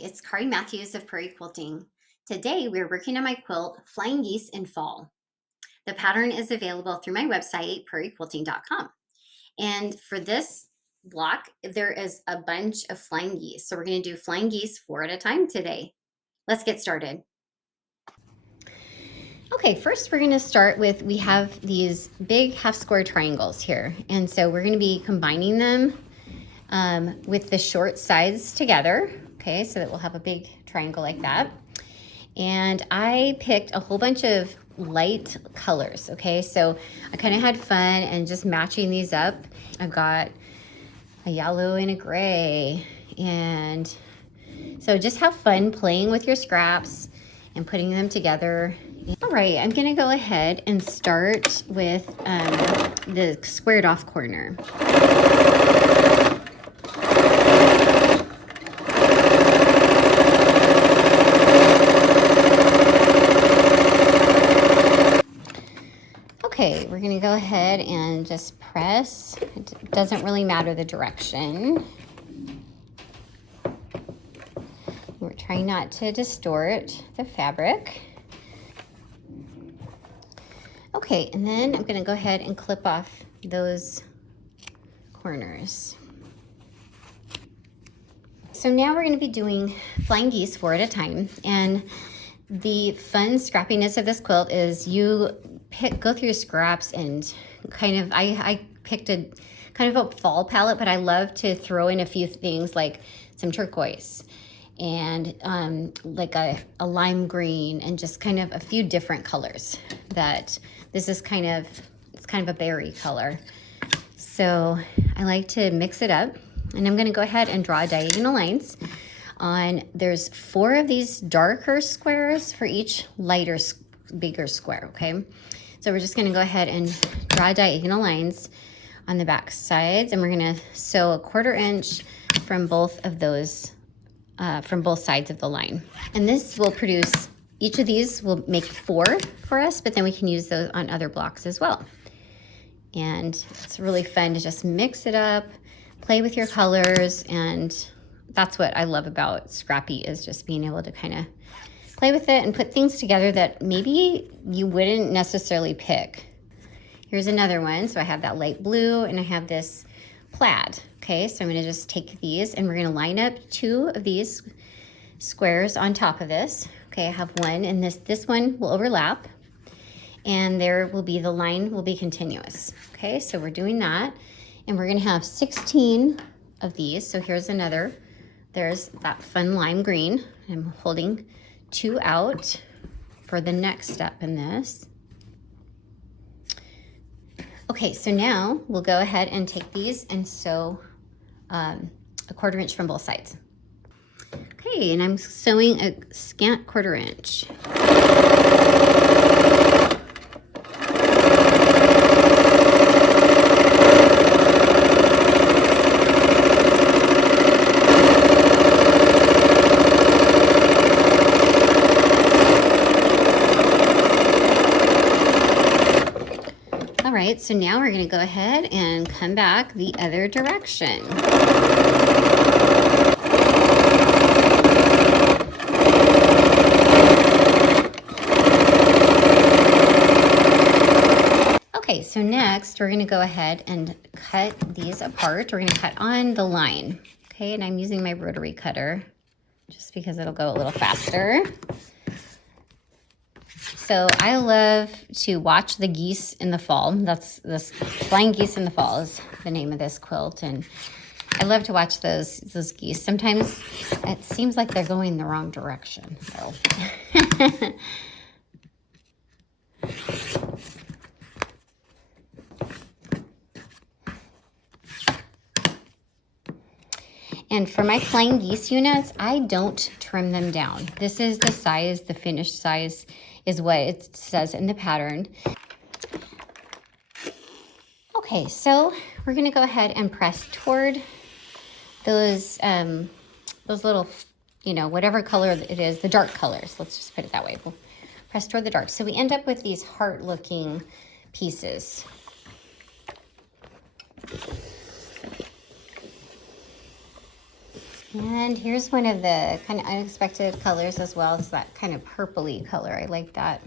It's Kari Matthews of Prairie Quilting. Today we're working on my quilt, Flying Geese in Fall. The pattern is available through my website, prairiequilting.com. And for this block, there is a bunch of flying geese. So we're going to do flying geese 4 at a time today. Let's get started. Okay, first we're going to start with, we have these big half square triangles here. And so we're going to be combining them with the short sides together. Okay, so that we'll have a big triangle like that. And I picked a whole bunch of light colors. Okay, so I kind of had fun and just matching these up. I've got a yellow and a gray. And so just have fun playing with your scraps and putting them together. All right, I'm gonna go ahead and start with the squared off corner. Okay, we're gonna go ahead and just press. It doesn't really matter the direction. We're trying not to distort the fabric. Okay, and then I'm gonna go ahead and clip off those corners. So now we're gonna be doing flying geese 4 at a time. And the fun scrappiness of this quilt is you go through scraps and kind of, I picked a kind of a fall palette, but I love to throw in a few things like some turquoise and like a lime green and just kind of a few different colors. That this is kind of, it's kind of a berry color. So I like to mix it up, and I'm gonna go ahead and draw diagonal lines on, there's 4 of these darker squares for each lighter, bigger square, okay? So we're just gonna go ahead and draw diagonal lines on the back sides, and we're gonna sew 1/4 inch from both of those, from both sides of the line. And this will produce, each of these will make 4 for us, but then we can use those on other blocks as well. And it's really fun to just mix it up, play with your colors, and that's what I love about Scrappy, is just being able to kind of play with it and put things together that maybe you wouldn't necessarily pick. Here's another one. So I have that light blue and I have this plaid. Okay, so I'm gonna just take these and we're gonna line up 2 of these squares on top of this. Okay, I have one, and this one will overlap, and there will be, the line will be continuous. Okay, so we're doing that, and we're gonna have 16 of these. So here's another, there's that fun lime green. I'm holding 2 out for the next step in this. Okay, so now we'll go ahead and take these and sew a 1/4 inch from both sides. Okay, and I'm sewing a scant 1/4 inch. All right, so now we're gonna go ahead and come back the other direction. Okay, so next we're gonna go ahead and cut these apart. We're gonna cut on the line. Okay, and I'm using my rotary cutter just because it'll go a little faster. So I love to watch the geese in the fall. That's this Flying Geese in the Fall is the name of this quilt, and I love to watch those geese. Sometimes it seems like they're going the wrong direction, though. And for my Flying Geese units, I don't trim them down. This is the size, the finished size is what it says in the pattern. Okay, so we're gonna go ahead and press toward those little, you know, whatever color it is, the dark colors. Let's just put it that way. We'll press toward the dark. So we end up with these heart-looking pieces. And here's one of the kind of unexpected colors as well. It's that kind of purpley color. I like that.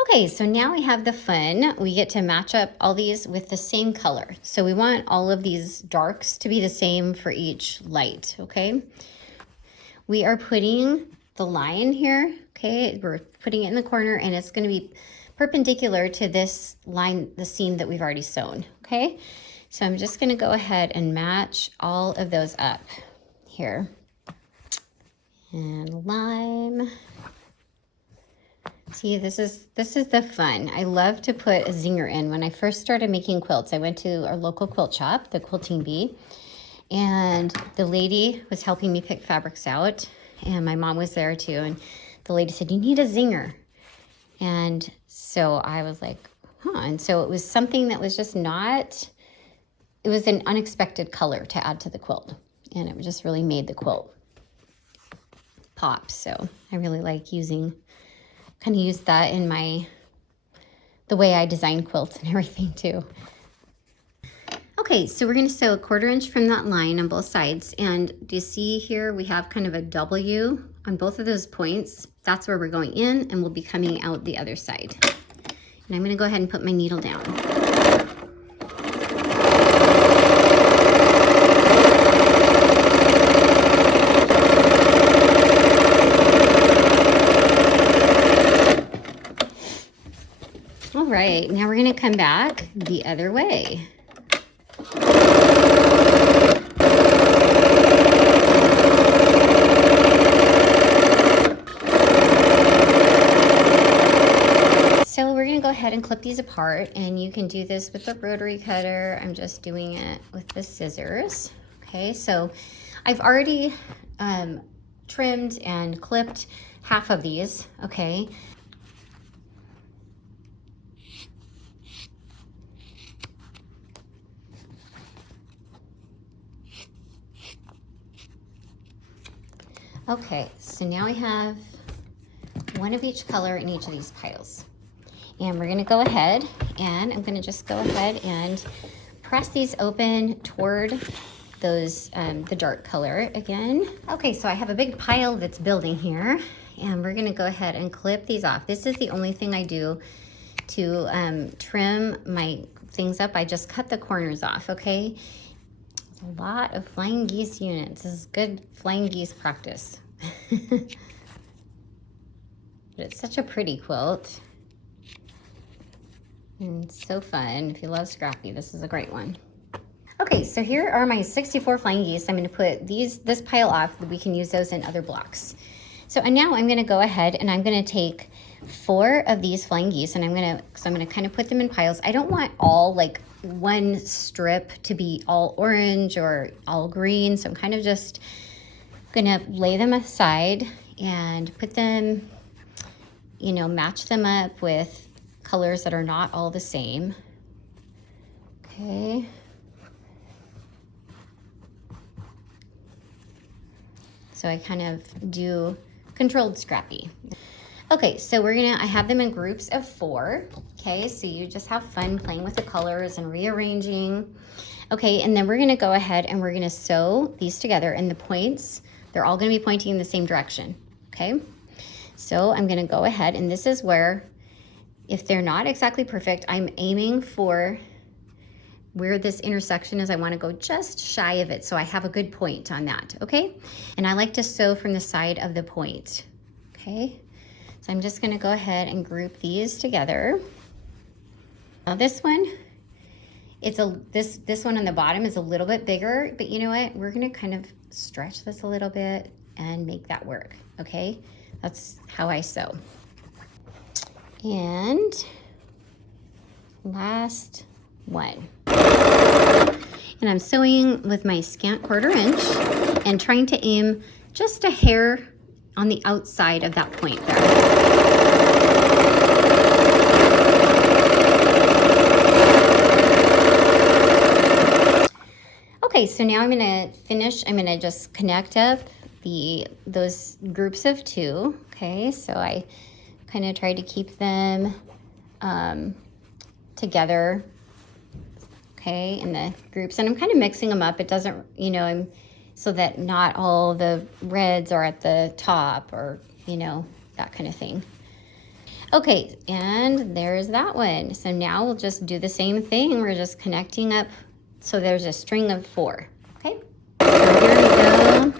Okay, so now we have the fun. We get to match up all these with the same color. So we want all of these darks to be the same for each light, okay? We are putting the line here, okay? We're putting it in the corner and it's gonna be perpendicular to this line, the seam that we've already sewn, okay? So I'm just gonna go ahead and match all of those up here. And lime. See, this is the fun. I love to put a zinger in. When I first started making quilts, I went to our local quilt shop, the Quilting Bee, and the lady was helping me pick fabrics out, and my mom was there too, and the lady said, you need a zinger. And so I was like, huh. And so it was something that was just not, it was an unexpected color to add to the quilt, and it just really made the quilt pop. So I really like kind of use that in the way I design quilts and everything too. Okay, so we're gonna sew 1/4 inch from that line on both sides. And do you see here, we have kind of a W on both of those points. That's where we're going in, and we'll be coming out the other side. And I'm gonna go ahead and put my needle down. All right, now we're gonna come back the other way. So we're gonna go ahead and clip these apart, and you can do this with the rotary cutter. I'm just doing it with the scissors. Okay, so I've already trimmed and clipped half of these, okay? Okay, so now we have one of each color in each of these piles. And we're gonna go ahead and I'm gonna just go ahead and press these open toward those, the dark color again. Okay, so I have a big pile that's building here, and we're gonna go ahead and clip these off. This is the only thing I do to trim my things up. I just cut the corners off, okay? A lot of flying geese units. This is good flying geese practice. But it's such a pretty quilt. And so fun. If you love Scrappy, this is a great one. Okay, so here are my 64 flying geese. I'm gonna put this pile off. We can use those in other blocks. So and now I'm gonna go ahead and I'm gonna take 4 of these flying geese, and I'm gonna kind of put them in piles. I don't want all like one strip to be all orange or all green, so I'm kind of just gonna lay them aside and put them, you know, match them up with colors that are not all the same. Okay. So I kind of do controlled Scrappy. Okay, so I have them in groups of 4. Okay, so you just have fun playing with the colors and rearranging. Okay, and then we're gonna go ahead and we're gonna sew these together, and the points, they're all gonna be pointing in the same direction, okay? So I'm gonna go ahead, and this is where, if they're not exactly perfect, I'm aiming for where this intersection is. I wanna go just shy of it, so I have a good point on that, okay? And I like to sew from the side of the point, okay? So I'm just gonna go ahead and group these together. Now this one, this one on the bottom is a little bit bigger, but you know what? We're gonna kind of stretch this a little bit and make that work, okay? That's how I sew. And last one. And I'm sewing with my scant 1/4 inch and trying to aim just a hair on the outside of that point there. Okay, so now I'm gonna finish. I'm gonna just connect up those groups of 2. Okay, so I kind of try to keep them together. Okay, in the groups, and I'm kind of mixing them up. It doesn't, you know, I'm so that not all the reds are at the top, or, you know, that kind of thing. Okay, and there's that one. So now we'll just do the same thing. We're just connecting up. So there's a string of 4. Okay, so here we go.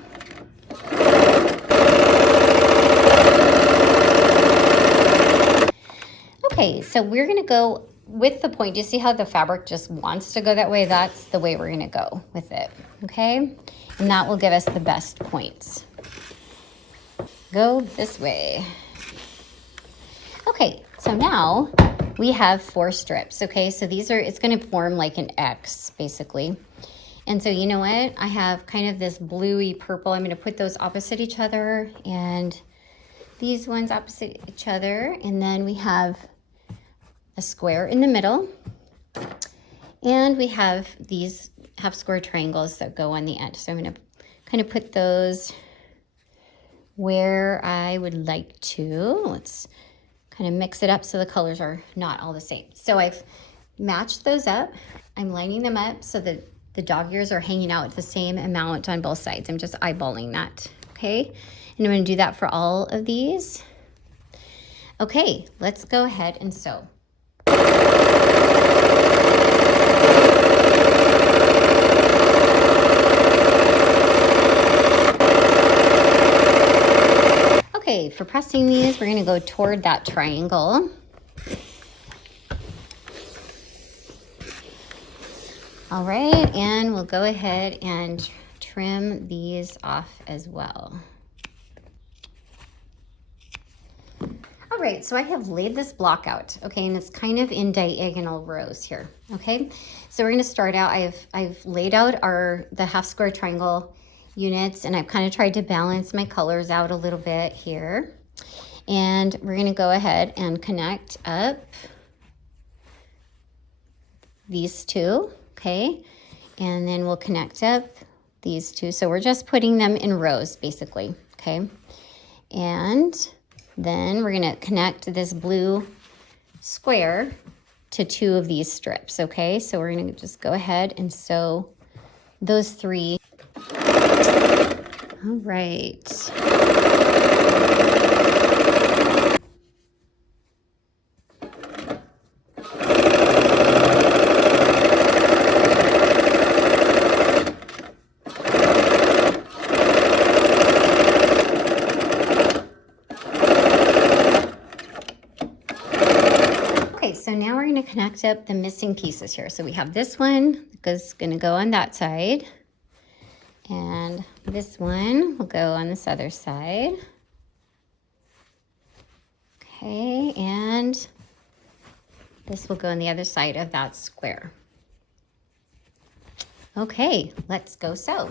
Okay, so we're gonna go with the point. Do you see how the fabric just wants to go that way? That's the way we're gonna go with it, okay? And that will give us the best points. Go this way. Okay, so now we have 4 strips, okay? So these are, it's gonna form like an X, basically. And so you know what? I have kind of this bluey purple. I'm gonna put those opposite each other, and these ones opposite each other. And then we have a square in the middle. And we have these half square triangles that go on the end. So I'm gonna kind of put those where I would like to. Let's kind of mix it up so the colors are not all the same. So I've matched those up. I'm lining them up so that the dog ears are hanging out the same amount on both sides. I'm just eyeballing that, okay? And I'm gonna do that for all of these. Okay, let's go ahead and sew. Okay, for pressing these, we're gonna go toward that triangle. All right, and we'll go ahead and trim these off as well. All right, so I have laid this block out, okay, and it's kind of in diagonal rows here, okay? So we're gonna start out, I've laid out the half square triangle units, and I've kind of tried to balance my colors out a little bit here. And we're gonna go ahead and connect up these 2, okay? And then we'll connect up these 2. So we're just putting them in rows, basically, okay? And then we're gonna connect this blue square to 2 of these strips, okay? So we're gonna just go ahead and sew those 3. All right. Okay, so now we're gonna connect up the missing pieces here. So we have this one that's gonna go on that side, and this one will go on this other side. Okay, and this will go on the other side of that square. Okay, let's go sew.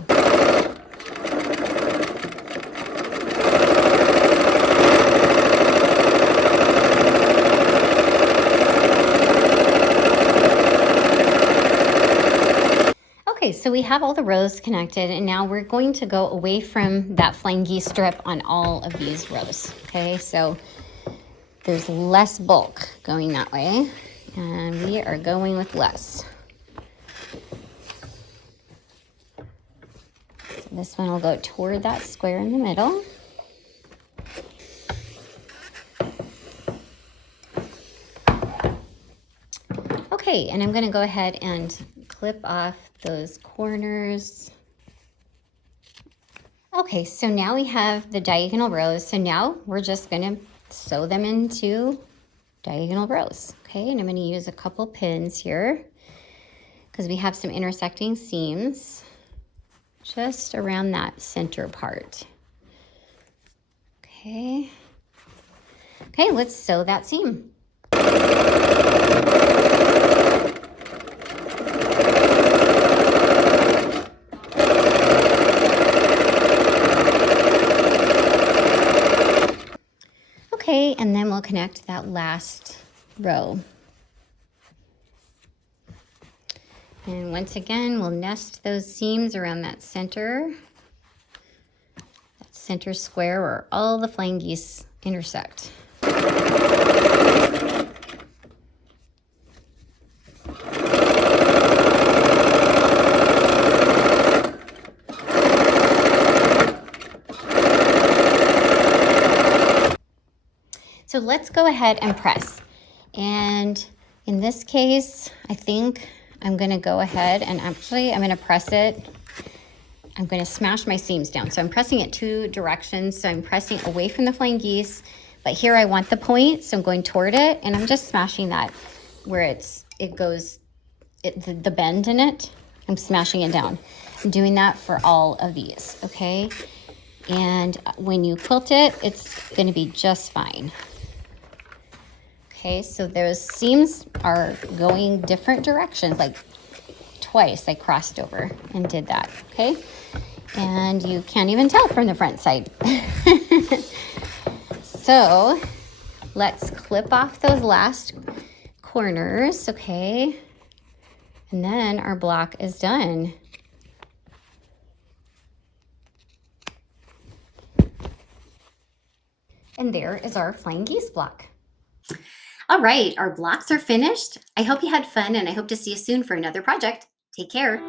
Okay, so we have all the rows connected, and now we're going to go away from that flying geese strip on all of these rows. Okay, so there's less bulk going that way, and we are going with less. So this one will go toward that square in the middle. Okay, and I'm gonna go ahead and clip off those corners. Okay, so now we have the diagonal rows. So now we're just gonna sew them into diagonal rows. Okay, and I'm gonna use a couple pins here because we have some intersecting seams just around that center part. Okay. Okay, let's sew that seam. Okay, and then we'll connect that last row. And once again, we'll nest those seams around that center square where all the flying geese intersect. So let's go ahead and press. And in this case, I think I'm gonna go ahead and actually I'm gonna press it. I'm gonna smash my seams down. So I'm pressing it 2 directions. So I'm pressing away from the flying geese, but here I want the point, so I'm going toward it, and I'm just smashing that where the bend in it. I'm smashing it down. I'm doing that for all of these, okay? And when you quilt it, it's gonna be just fine. Okay, so those seams are going different directions, like twice I crossed over and did that, okay? And you can't even tell from the front side. So let's clip off those last corners, okay? And then our block is done. And there is our flying geese block. All right, our blocks are finished. I hope you had fun, and I hope to see you soon for another project. Take care.